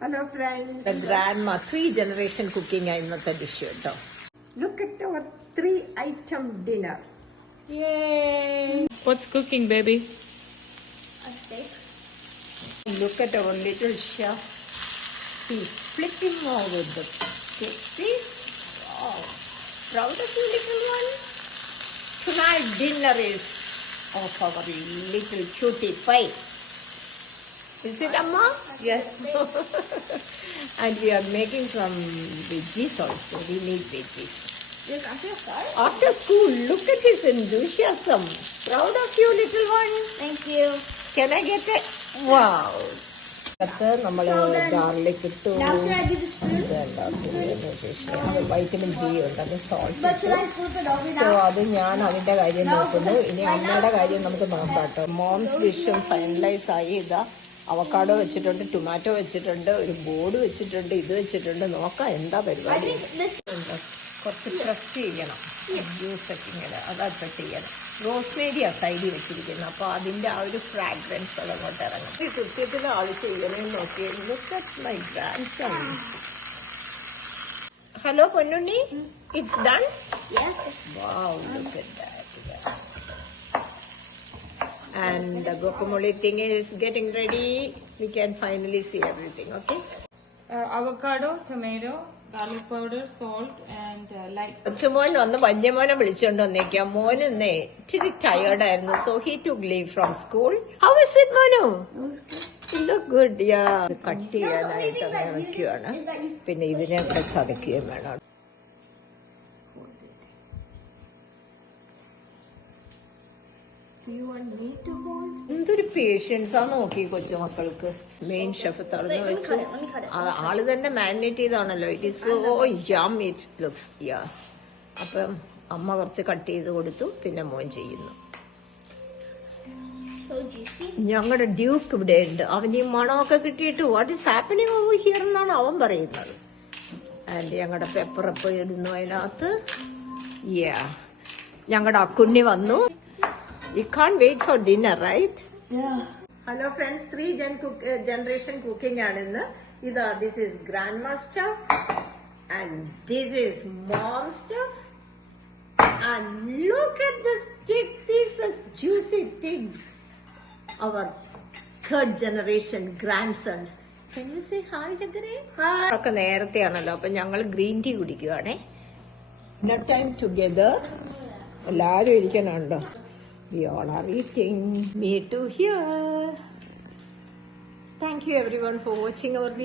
Hello friends. The grandma 3-generation cooking ഇന്നത്തെ dish കേട്ടോ. Look at our 3-item dinner. Yay! What's cooking, baby? A steak. Look at our little chef. He's flipping over the steak. See? Wow. Proud of you, little one? Tonight dinner is of our little cutie pie. Is it, Amma? Yes. And we are making some veggies also. We need veggies. Yes, After school, look at his enthusiasm. Proud of you, little one. Thank you. Can I get it? Wow. നമ്മൾ garlic ഇട്ടു, vitamin B ഉണ്ട്, അത് salt. So അത് ഞാൻ അതിന്റെ കാര്യം നോക്കുന്നു. ഇനി അമ്മയുടെ കാര്യം നമുക്ക് നോക്കാം കേട്ടോ. മോംസ് ഡിഷും ഫൈനലൈസ് ആയി. ഇതാ അവക്കാഡോ വെച്ചിട്ടുണ്ട്, ടൊമാറ്റോ വെച്ചിട്ടുണ്ട്, ഒരു ബോർഡ് വെച്ചിട്ടുണ്ട്, ഇത് വെച്ചിട്ടുണ്ട്. നോക്കാം എന്താ പരിപാടി. കുറച്ച് പ്രസ് ചെയ്യണം, ജ്യൂസൊക്കെ ഇങ്ങനെ അതൊക്കെ ചെയ്യണം. റോസ്മേരിയാ സൈഡിൽ വെച്ചിരിക്കുന്നത്, അപ്പോൾ അതിന്റെ ആ ഒരു ഫ്രാഗ്രൻസ് അങ്ങോട്ട് ഇറങ്ങും. ഈ കൃത്യത്തിൽ ആൾ ചെയ്യണമെന്ന് നോക്കി. Look at my grandson. Hello Ponnunni, it's done. Yes. Wow, look at that. And the guacamole thing is getting ready. We can finally see everything, okay? Avocado, tomato, garlic powder, salt, and lime. കൊച്ചുമോൻ വന്ന് വല്യമോനെ വിളിച്ചുകൊണ്ട് വന്നേക്കാം. മോനൊന്നേ ഇച്ചിരി ടയേർഡായിരുന്നു. So he took leave from school. How is it മോനു? Look good. Yeah, cut ചെയ്യാനായിട്ട് അങ്ങനെ വെക്കുകയാണ്. പിന്നെ ഇതിനെ കൂടെ ചതക്കുകയും വേണം. എന്തൊരു പേഷ്യൻസ് ആ നോക്കി കൊച്ചുമക്കൾക്ക്. മെയിൻ ഷെഫ് തുറന്നു വെച്ചു. ആള് തന്നെ മാരിനേറ്റ് ചെയ്താണല്ലോ. ഇറ്റ് ഈസ് സോ യം. ഇറ്റ് ലുക്സ് യാ. അപ്പം അമ്മ കുറച്ച് കട്ട് ചെയ്ത് കൊടുത്തു, പിന്നെ മോൻ ചെയ്യുന്നു. ഞങ്ങളുടെ ഡ്യൂക്ക് ഇവിടെ ഉണ്ട്. അവൻ ഈ മണമൊക്കെ കിട്ടിയിട്ട് what is happening over here എന്നാണ് അവൻ പറയുന്നത്. ആൻഡ് ഞങ്ങളുടെ പെപ്പറപ്പ് ഇടുന്നു അതിനകത്ത്. യാ, ഞങ്ങളുടെ അക്കുണ്ണി വന്നു. You can't wait for dinner, right? Yeah. Hello friends, 3-generation cooking ആണ് ഇന്ന്. ഇതാ, this is grandma stuff and this is mom stuff. And look at this thick pieces, juicy thing. Our 3rd-generation grandsons. Can you say hi, Jagare? Hi. ഒക്കെ നേരത്തെയാണല്ലോ, അപ്പൊ ഞങ്ങൾ green tea കുടിക്കുവാണേ. Dinner time together. എല്ലാരും ഇരിക്കണുണ്ടോ? We all are eating. Me too here. Thank you everyone for watching our video.